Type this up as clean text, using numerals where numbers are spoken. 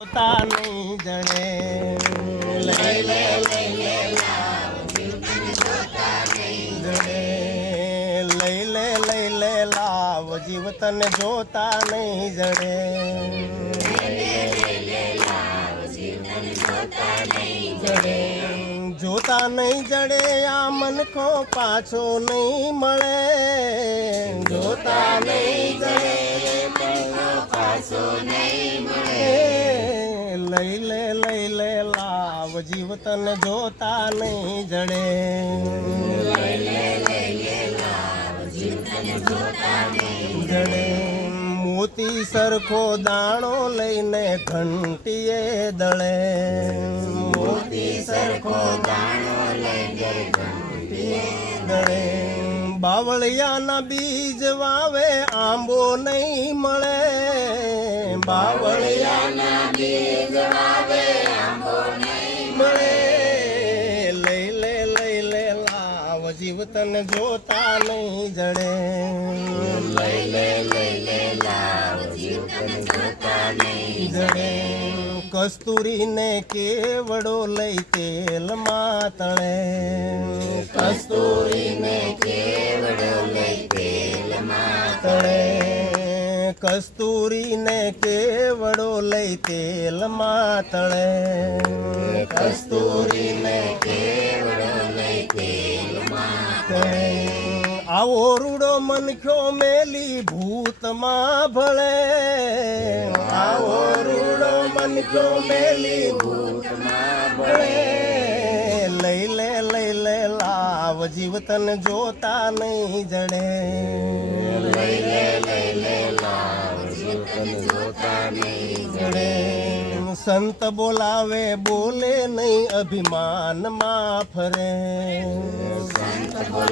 જોતા નહીં જણે લઈ લે લાવ જીવ તને જોતા નહીં જડે જોતા નહીં જડે આ મનખો પાછો નહીં મળે જોતા નહીં જડે પાછો નહીં મળે લઈ લે લાવ જીવ તને જોતા નહીં જડે જડે મોતી સરખો દાણો લઈને ઘંટીએ દળે મોતી સરખો દાણો લઈને ઘંટીએ દળે બાવળિયાના બીજ વાવે આંબો નહીં મળે બાવળિયાના બીજ વાવે આંબો નહીં મળે લઈ લે લાવ જીવ તને જોતા નહીં જડે લઈ લે લાવ જીવ તને જોતા નહીં જડે કસ્તુરીને કેવડો લઈ તેલમાં તળે કસ્તુરીને કેવડો લઈ તેલમાં તળે કસ્તુરીને કેવડો લઈ તેલમાં તળે કસ્તુરીને કેવડો લઈ તેલમાં તળે આવો રૂડો મનખ્યો મેલી ભૂતમાં ભળે આવો રૂડો મનખ્યો મેલી ભૂતમાં ભળે લઈ લે લાવ જીવ તને જોતા નહીં જડે લઈ લે લાવ જીવ તને જોતા નહીં જડે સંત બોલાવે બોલે નહીં અભિમાનમાં ફરે સંત બોલાવે